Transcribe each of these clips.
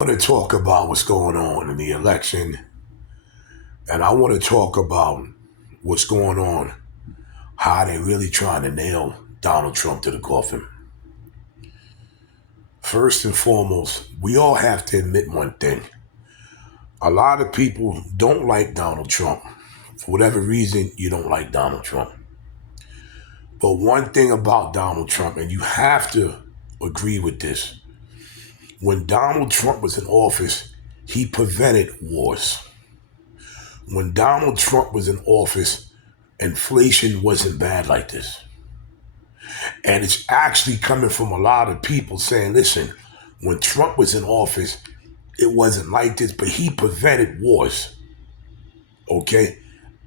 I want to talk about what's going on in the election, and I want to talk about what's going on, how they really trying to nail Donald Trump to the coffin. First and foremost, we all have to admit one thing. A lot of people don't like Donald Trump. For whatever reason, you don't like Donald Trump. But one thing about Donald Trump, and you have to agree with this, when Donald Trump was in office, he prevented wars. When Donald Trump was in office, inflation wasn't bad like this. And it's actually coming from a lot of people saying, listen, when Trump was in office, it wasn't like this, but he prevented wars. Okay?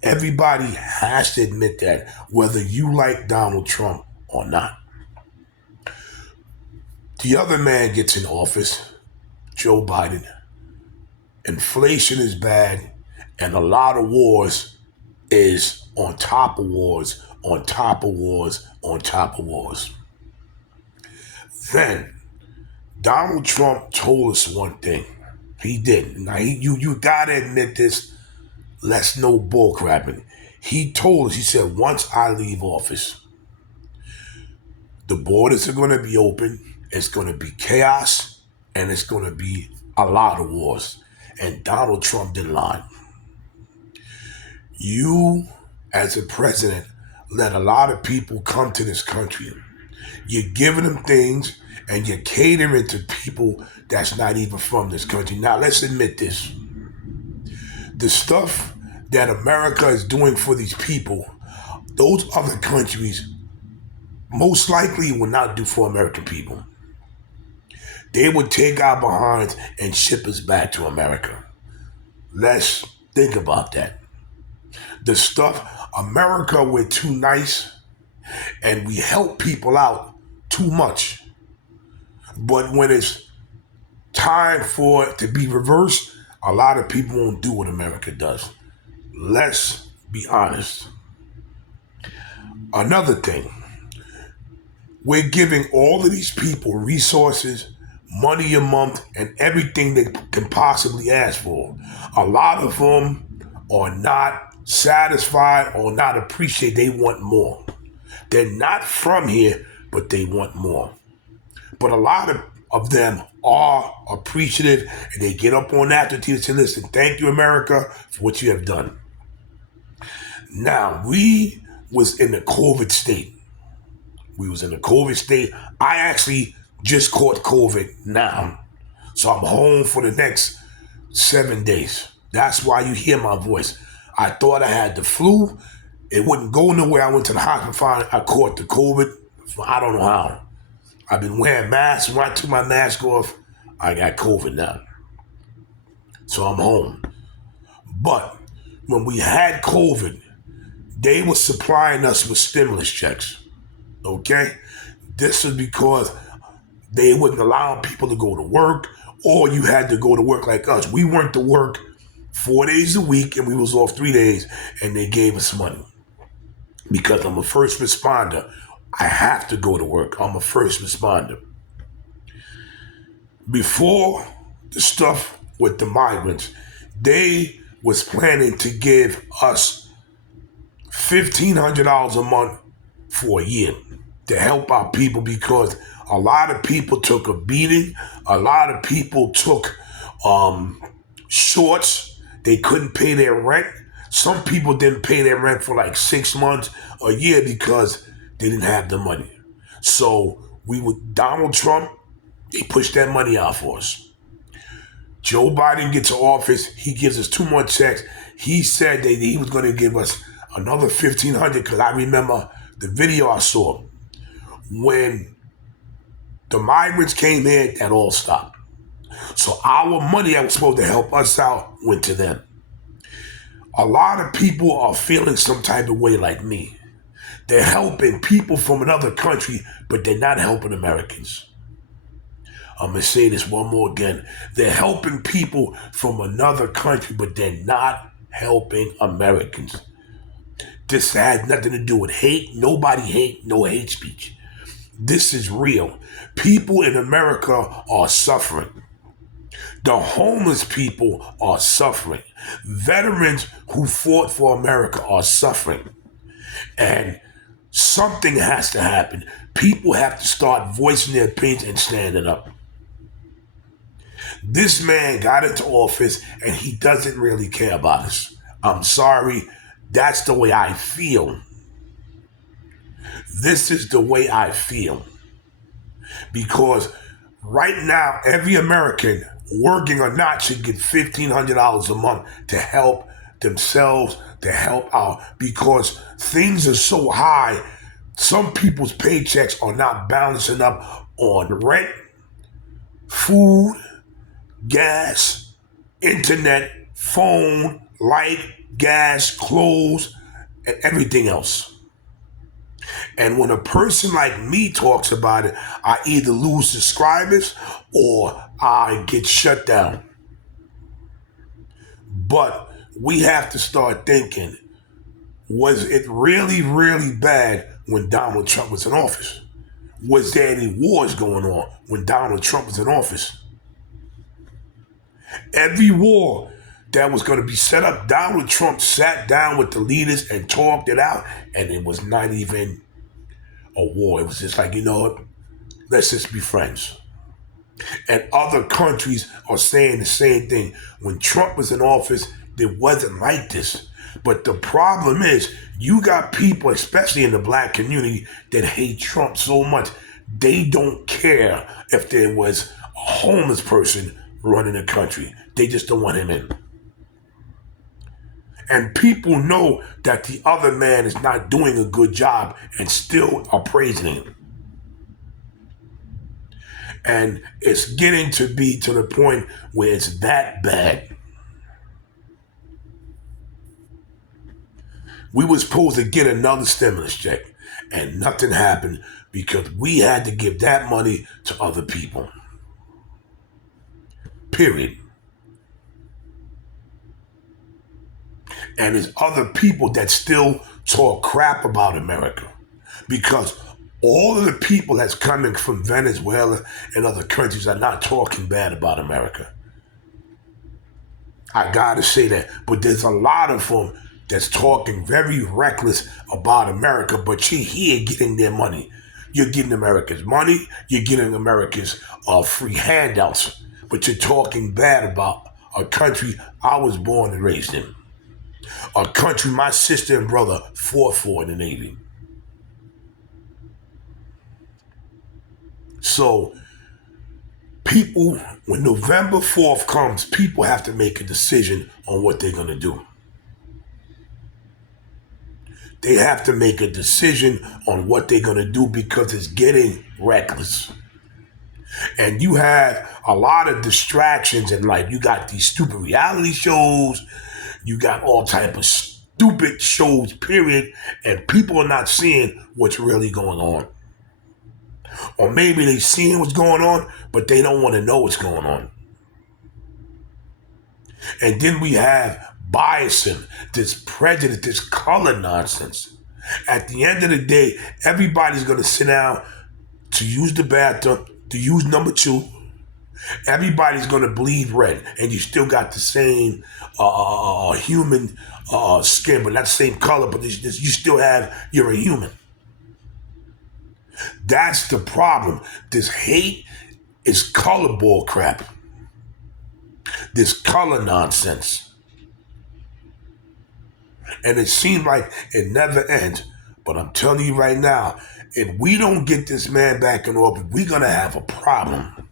Everybody has to admit that, whether you like Donald Trump or not. The other man gets in office, Joe Biden. Inflation is bad, and a lot of wars is on top of wars, on top of wars, on top of wars. Then Donald Trump told us one thing. He did. Now you gotta admit this. Let's no bull crapping. He told us. He said, once I leave office, the borders are gonna be open. It's gonna be chaos, and it's gonna be a lot of wars. And Donald Trump didn't lie. You, as a president, let a lot of people come to this country. You're giving them things and you're catering to people that's not even from this country. Now, let's admit this. The stuff that America is doing for these people, those other countries most likely will not do for American people. They would take our behinds and ship us back to America. Let's think about that. The stuff, America, we're too nice and we help people out too much. But when it's time for it to be reversed, a lot of people won't do what America does. Let's be honest. Another thing, we're giving all of these people resources, money a month, and everything they can possibly ask for. A lot of them are not satisfied or not appreciate. They want more. They're not from here, but they want more. But a lot of them are appreciative, and they get up on that to say, listen, thank you, America, for what you have done. Now, we was in the COVID state. We was in the COVID state. I actually just caught COVID now. So I'm home for the next 7 days. That's why you hear my voice. I thought I had the flu. It wouldn't go nowhere. I went to the hospital. Finally, I caught the COVID. I don't know how. I've been wearing masks. When I took my mask off, I got COVID now. So I'm home. But when we had COVID, they were supplying us with stimulus checks. Okay? This is because they wouldn't allow people to go to work, or you had to go to work like us. We went to work 4 days a week and we was off 3 days, and they gave us money. Because I'm a first responder, I have to go to work. I'm a first responder. Before the stuff with the migrants, they was planning to give us $1,500 a month for a year to help our people, because a lot of people took a beating. A lot of people took shorts. They couldn't pay their rent. Some people didn't pay their rent for like 6 months, a year, because they didn't have the money. So we would, Donald Trump, he pushed that money out for us. Joe Biden gets to office, he gives us 2 more checks. He said that he was going to give us another 1,500, because I remember the video I saw. When the migrants came in, that all stopped. So our money that was supposed to help us out went to them. A lot of people are feeling some type of way like me. They're helping people from another country, but they're not helping Americans. I'm going to say this one more again. They're helping people from another country, but they're not helping Americans. This has nothing to do with hate. Nobody hate, no hate speech. This is real. People in America are suffering. The homeless people are suffering. Veterans who fought for America are suffering. And something has to happen. People have to start voicing their opinions and standing up. This man got into office and he doesn't really care about us. I'm sorry. That's the way I feel. This is the way I feel. Because right now, every American, working or not, should get $1,500 a month to help themselves, to help out. Because things are so high, some people's paychecks are not balancing up on rent, food, gas, internet, phone, light, gas, clothes, and everything else. And when a person like me talks about it, I either lose subscribers or I get shut down. But we have to start thinking, was it really, really bad when Donald Trump was in office? Was there any wars going on when Donald Trump was in office? Every war that was going to be set up, Donald Trump sat down with the leaders and talked it out, and it was not even a war. It was just like, you know what, let's just be friends. And other countries are saying the same thing. When Trump was in office, it wasn't like this. But the problem is, you got people, especially in the black community, that hate Trump so much, they don't care if there was a homeless person running the country. They just don't want him in. And people know that the other man is not doing a good job and still are praising him. And it's getting to be to the point where it's that bad. We were supposed to get another stimulus check, and nothing happened because we had to give that money to other people. Period. And there's other people that still talk crap about America because all of the people that's coming from Venezuela and other countries are not talking bad about America. I gotta say that. But there's a lot of them that's talking very reckless about America, but you're here getting their money. You're getting America's money. You're getting America's free handouts. But you're talking bad about a country I was born and raised in. A country my sister and brother fought for in the Navy. So people, when November 4th comes, people have to make a decision on what they're going to do. They have to make a decision on what they're going to do because it's getting reckless. And you have a lot of distractions in life. You got these stupid reality shows. You got all type of stupid shows, period. And people are not seeing what's really going on. Or maybe they're seeing what's going on, but they don't want to know what's going on. And then we have biasing, this prejudice, this color nonsense. At the end of the day, everybody's going to sit down to use the bathroom, to use number 2. Everybody's going to bleed red, and you still got the same human skin, but not the same color, but you still have, you're a human. That's the problem. This hate is color ball crap. This color nonsense. And it seems like it never ends. But I'm telling you right now, if we don't get this man back in office, we're going to have a problem.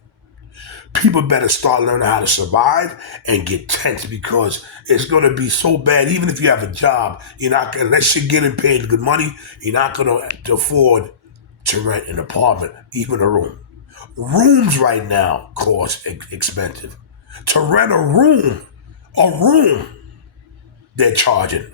People better start learning how to survive and get tense because it's going to be so bad. Even if you have a job, you're not, unless you're getting paid good money, you're not going to afford to rent an apartment, even a room. Rooms right now cost expensive. To rent a room, they're charging.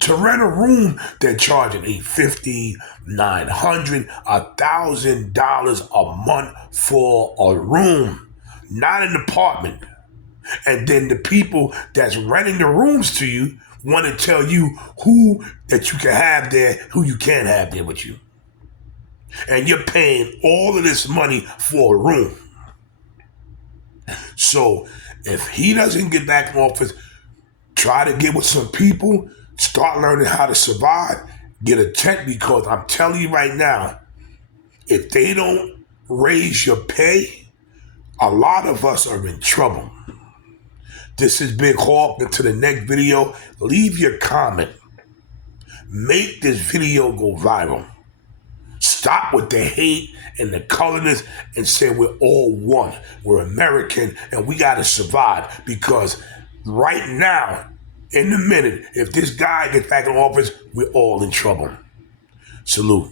To rent a room, they're charging $850, $900, $1,000 a month for a room, not an apartment. And then the people that's renting the rooms to you want to tell you who that you can have there, who you can't have there with you. And you're paying all of this money for a room. So if he doesn't get back in office, try to get with some people, start learning how to survive, get a tent, because I'm telling you right now, if they don't raise your pay, a lot of us are in trouble. This is Big Hawk. Until the next video, leave your comment. Make this video go viral. Stop with the hate and the colorness and say we're all one. We're American and we got to survive, because right now, in a minute, if this guy gets back in office, we're all in trouble. Salute.